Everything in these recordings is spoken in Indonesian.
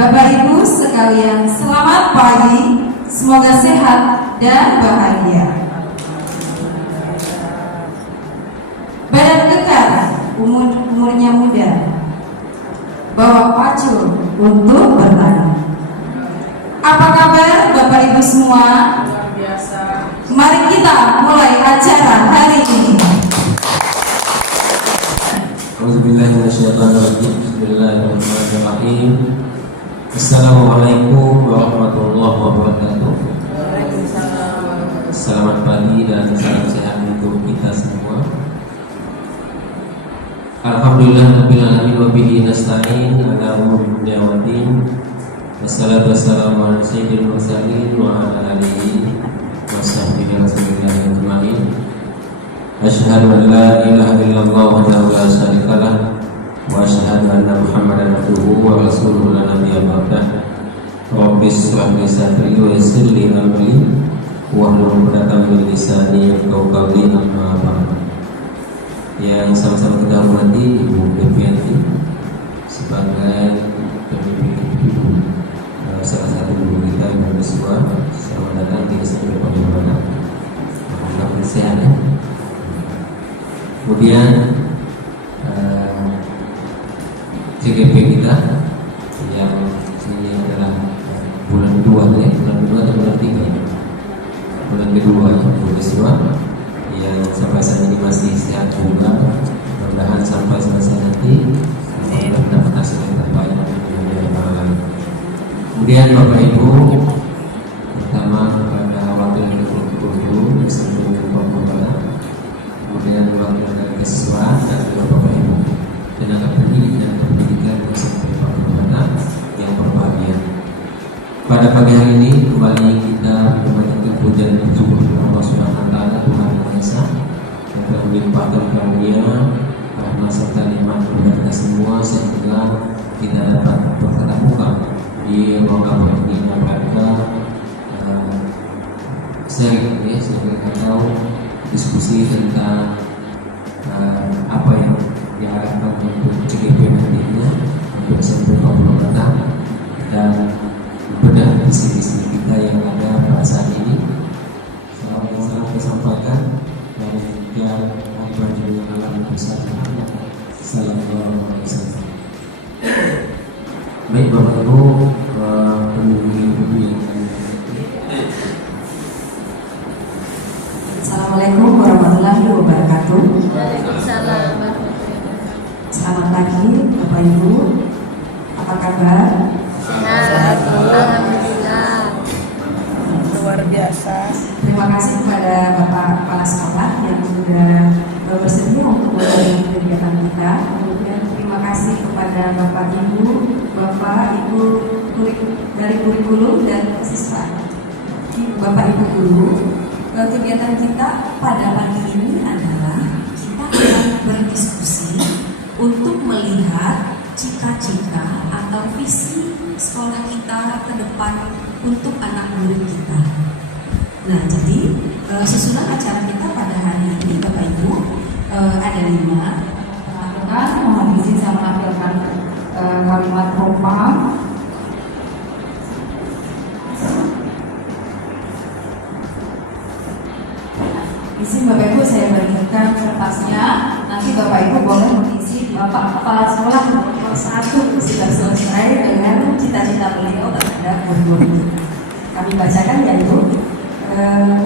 Bapak Ibu sekalian, selamat pagi. Semoga sehat dan bahagia. Badan kekar, umurnya muda, bawa pacu untuk bertani. Apa kabar Bapak Ibu semua? Luar biasa. Mari kita mulai acara hari ini. Bismillahirrahmanirrahim. Assalamualaikum warahmatullahi wabarakatuh. Selamat pagi dan salam sehat untuk kita semua. Alhamdulillahirabbil alamin wa bihi nasta'in ala umuri dunya waddin. Wassalatu wassalamu ala sayyidil mursalin wa ala alihi washabbihi rasulillahi ajma'in. Asyhadu an la ilaha illallah wahdahu la syarika lah wa asyhadu anna Muhammadan abduhu wa rasuluhu la nabiyya ba'dah. Rabbi shrah li sadri wa yassir li amri wahlul 'uqdatam min lisani yafqahu qawli, amma ba'd. Yang sama-sama kita hormati Ibu Devianti sebagai pemimpin ibu, salah satu guru kita Ibu Miswa. Selamat datang di SMP Pembangunan. Alhamdulillah sehat ya. Kemudian CGP kita yang ini adalah bulan 2 ya, bulan 2 atau bulan 3 ya? Bulan kedua ya, Bulan yang sampai saat ini masih sehat juga. Mudah-mudahan sampai selesai nanti mendapat hasil yang terbaik dari para lain. Kemudian Bapak Ibu, pertama kepada wakil guru SMP Pembangunan, kemudian wakil dari kesiswaan dan juga Bapak Ibu tenaga pendidik dan pendidikan SMP Pembangunan yang berbahagia. Pada pagi hari ini kembali kita memanjatkan puja dan syukur kepada Allah Subhanahu wa taala, Tuhan Yang Maha Esa, yang telah melimpahkan karunia, rahmat serta nikmat kepada kita semua sehingga kita dapat bertatap muka di ruang ini dan mereka sharing ya, atau diskusi tentang apa yang diharapkan untuk CGP nantinya untuk SMP Pembangunan dan bedah visi-visi kita yang ada pada saat ini. Salam yang selalu kita sampaikan dari yang berjudul alam besar. Assalamualaikum warahmatullahi wabarakatuh. Baik Bapak Ibu, pemimpin. Assalamualaikum warahmatullahi wabarakatuh. Waalaikumsalam. Selamat pagi Bapak Ibu. Apa kabar? Alhamdulillah. Luar biasa. Terima kasih kepada Bapak Kepala Sekolah yang sudah bersedia untuk menghadiri kegiatan kita. Kemudian terima kasih kepada Bapak Ibu dari kurikulum dan kesiswaan. Bapak Ibu guru, kegiatan kita pada pagi ini adalah kita akan berdiskusi untuk melihat cita-cita atau visi sekolah kita ke depan untuk anak murid kita. Nah, jadi susunan acara kita pada hari ini Bapak Ibu ada 5. Mohon izin saya menampilkan kalimat propam. Izin Bapak Ibu saya bagikan kertasnya. Nanti Bapak Ibu boleh mengisi Bapak Kepala Sekolah nomor 1 sudah selesai dengan cita-cita beliau terhadap murid-murid kita. Kami bacakan yaitu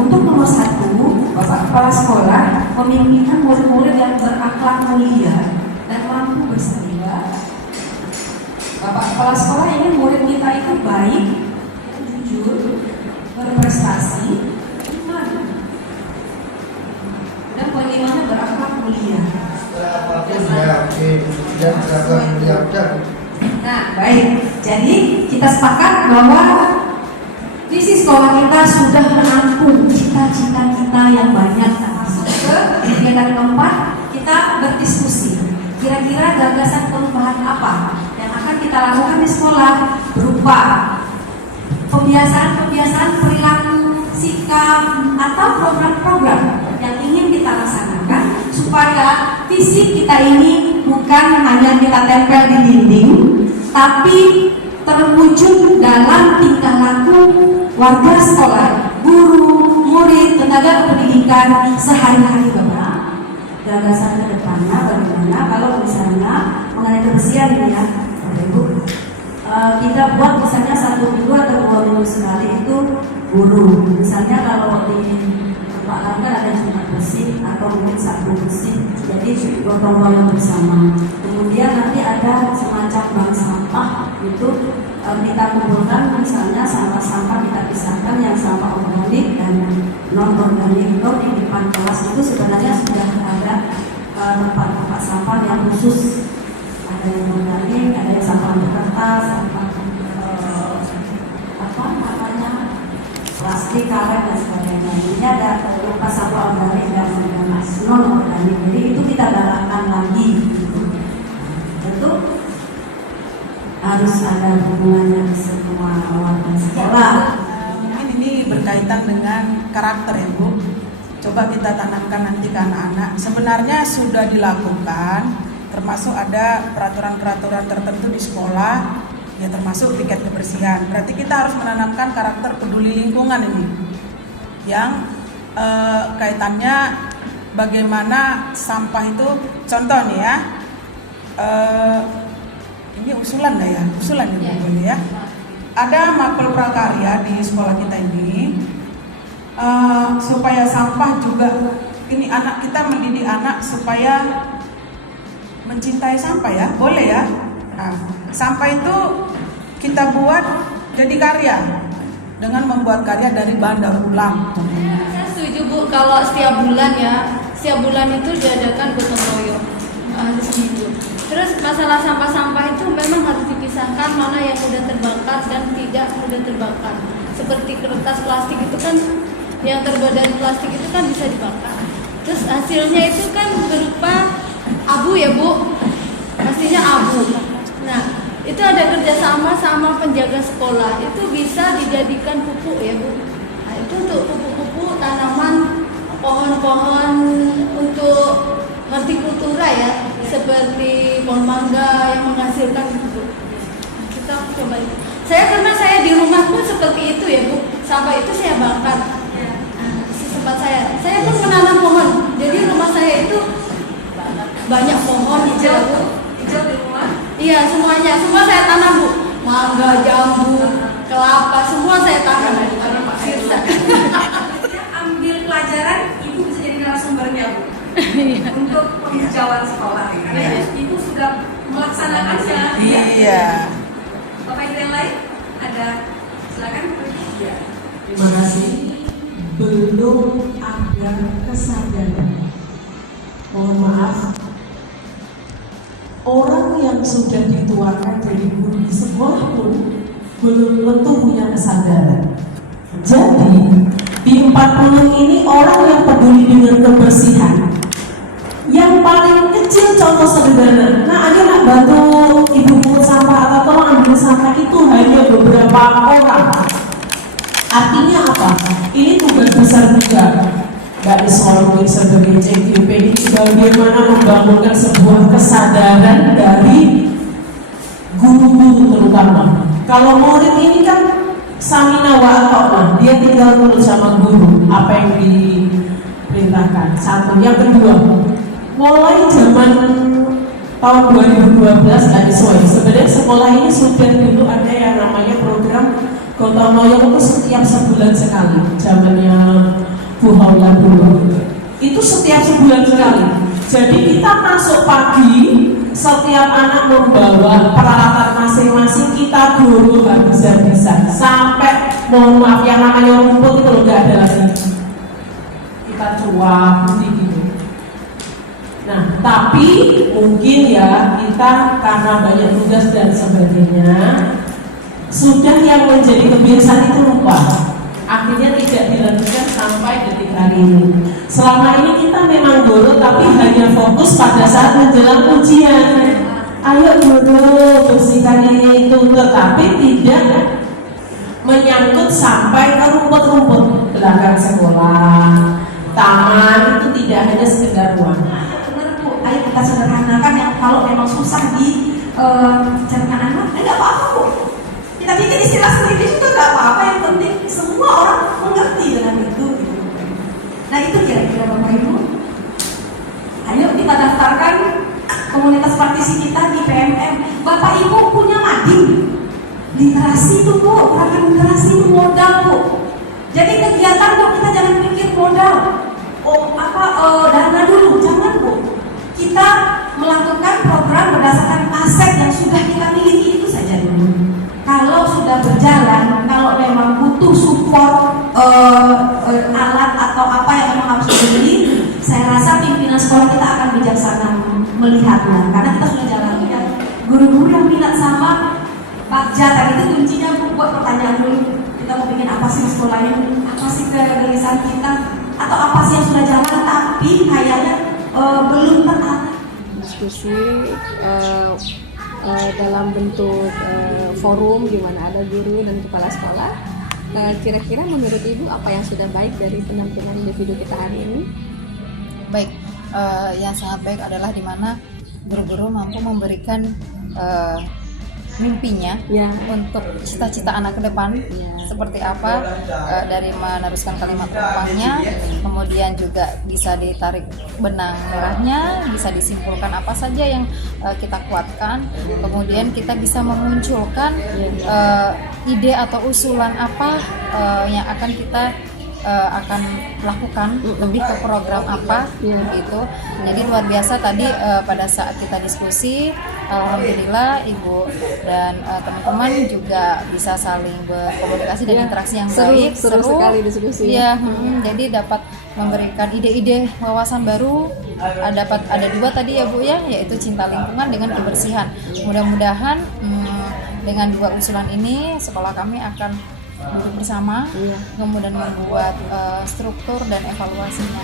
untuk nomor 1, Bapak Kepala Sekolah memimpikan murid-murid yang berakhlak mulia dan mampu bersahabat. Bapak Kepala Sekolah ingin murid kita itu baik, jujur, berprestasi, dan bagaimana berakhlak mulia. Nah, baik. Jadi kita sepakat bahwa visi sekolah kita sudah menampung cita-cita kita yang banyak. Masuk ke kegiatan keempat, kita berdiskusi. Kira-kira gagasan perubahan apa yang akan kita lakukan di sekolah berupa pembiasaan perilaku, sikap, atau program-program yang ingin kita laksanakan supaya visi kita ini bukan hanya kita tempel di dinding, tapi terwujud dalam tingkah laku warga sekolah, guru, murid, tenaga pendidikan sehari-hari Bapak. Gagasan ke depannya bagaimana kalau misalnya mengenai kebersihan ini ya Bapak Ibu, kita buat misalnya 1 minggu atau 2 minggu sekali itu guru. Misalnya kalau di Pak Langga ada Jumat bersih atau mungkin Sabtu bersih, jadi gotong royong bersama. Kemudian nanti ada semacam bank sampah itu kita kumpulkan, misalnya sampah-sampah kita pisahkan yang sampah organik dan non organik. Di depan kelas itu sebenarnya sudah ada tempat-tempat sampah yang khusus, ada yang organik, ada yang sampah kertas, sampah apa namanya plastik, karet dan sebagainya. Ini ada beberapa sampah organik dan non organik. Jadi itu kita galakkan lagi. Tentu harus ada hubungannya di semua warga sekolah. Mungkin ini berkaitan dengan karakter ya Bu. Coba kita tanamkan nanti ke anak-anak. Sebenarnya sudah dilakukan, termasuk ada peraturan-peraturan tertentu di sekolah, ya termasuk piket kebersihan. Berarti kita harus menanamkan karakter peduli lingkungan ini, yang kaitannya bagaimana sampah itu. Contoh nih ya, ini usulan ya Bu ya. Ada mapel prakarya di sekolah kita ini, supaya sampah juga, ini anak kita mendidik anak supaya mencintai sampah ya, boleh ya. Nah, sampah itu kita buat jadi karya dengan membuat karya dari bahan daur ulang. Saya setuju Bu, kalau setiap bulan itu diadakan gotong royong hari Seminggu. Terus masalah sampah-sampah itu memang harus dipisahkan mana yang mudah terbakar dan tidak mudah terbakar. Seperti kertas plastik itu kan, yang terbuat dari plastik itu kan bisa dibakar. Terus hasilnya itu kan berupa abu ya Bu, pastinya abu. Nah, itu ada kerjasama sama penjaga sekolah, itu bisa dijadikan pupuk ya Bu. Nah, itu untuk pupuk-pupuk tanaman, pohon-pohon untuk hortikultura ya, seperti pohon mangga yang menghasilkan Bu. Kita coba itu. Karena saya di rumah pun seperti itu ya Bu, sampah itu saya bakar. Sempat saya pun menanam pohon, jadi rumah saya itu banyak pohon hijau Bu. Hijau di rumah? Iya, semuanya, semua saya tanam Bu. Mangga, jambu, kelapa, semua saya tanam. Sirsa. Ambil pelajaran, Ibu bisa jadi narasumbernya Bu. Untuk penghijauan sekolah, karena Ibu sudah melaksanakannya. Iya. Bapak Ibu yang lain ada, silakan. Iya. Terima kasih. Belum ada kesadaran. Mohon maaf, orang yang sudah dituakan dari guru di sekolah pun belum tentu punya kesadaran. Jadi di 40 ini orang yang peduli dengan kebersihan, yang paling kecil contoh sederhana, nah ayo nak bantu ibu pungut sampah atau ambil sampah itu hanya beberapa orang. Artinya apa? Ini tugas besar juga. Gak disorongin sebagai CQP ini bagaimana membangunkan sebuah kesadaran dari guru-guru terutama. Kalau murid ini kan samina wa ata'na, dia tinggal nurut sama guru apa yang diperintahkan. Satu, yang kedua, mulai zaman tahun 2012 gak sesuai. Sebenarnya sekolah ini sudah dulu ada yang namanya program gotong royong itu setiap sebulan sekali. Zamannya Bu Haula dulu. Itu setiap sebulan sekali. Jadi kita masuk pagi, setiap anak membawa peralatan masing-masing, kita dulu habis-habisan sampai mohon maaf yang namanya rumput itu nggak ada lagi. Kita cuap gitu. Nah, tapi mungkin ya kita karena banyak tugas dan sebagainya, sudah yang menjadi kebiasaan itu lupa. Akhirnya tidak dilakukan sampai detik hari ini. Selama ini kita memang guru tapi hanya fokus pada saat menjelang ujian. Ayo guru bersihkan ini itu, tetapi tidak menyangkut sampai ke rumput-rumput belakang sekolah, taman, itu tidak hanya sekedar ruang. Benar Bu, ayo kita sederhanakan yang kalau memang susah di cerna anak, enggak apa-apa Bu. Kita bikin istilah sendiri juga nggak apa-apa, yang penting semua orang mengerti dengan itu gitu. Nah itu kira-kira Bapak Ibu. Ayo kita daftarkan komunitas praktisi kita di PMM. Bapak Ibu punya mading. Literasi itu Bu, gerakan literasi itu modal Bu. Jadi kegiatan Bu, kita jangan pikir modal. Dana dulu, jangan Bu. Kita melakukan program berdasarkan aset yang sudah kita miliki itu saja dulu. Kalau sudah berjalan, kalau memang butuh support alat atau apa yang memang harus dibeli, saya rasa pimpinan sekolah kita akan bijaksana melihatnya, karena kita sudah jalan ya. Guru-guru yang minat sama Pak Jatan itu kuncinya Bu, buat pertanyaan dulu. Kita mau bikin apa sih sekolahnya? Apa sih kegelisahan kita? Atau apa sih yang sudah jalan tapi kayaknya belum terarah? Diskusi dalam bentuk forum di mana ada guru dan kepala sekolah. Kira-kira menurut Ibu apa yang sudah baik dari penampilan individu kita hari ini? Baik, yang sangat baik adalah di mana guru-guru mampu memberikan mimpinya Ya. untuk cita-cita anak ke depan seperti apa, dari meneruskan kalimat umpamanya, kemudian juga bisa ditarik benang merahnya, bisa disimpulkan apa saja yang kita kuatkan, kemudian kita bisa memunculkan ide atau usulan apa yang akan kita akan lakukan, lebih ke program apa gitu. Jadi luar biasa tadi pada saat kita diskusi, alhamdulillah Ibu dan teman-teman juga bisa saling berkomunikasi dan interaksi yang baik, seru sekali diskusi. Iya, jadi dapat memberikan ide-ide wawasan baru. Ada dua tadi ya Bu ya, yaitu cinta lingkungan dengan kebersihan. Mudah-mudahan dengan dua usulan ini sekolah kami akan duduk bersama, kemudian membuat struktur dan evaluasinya.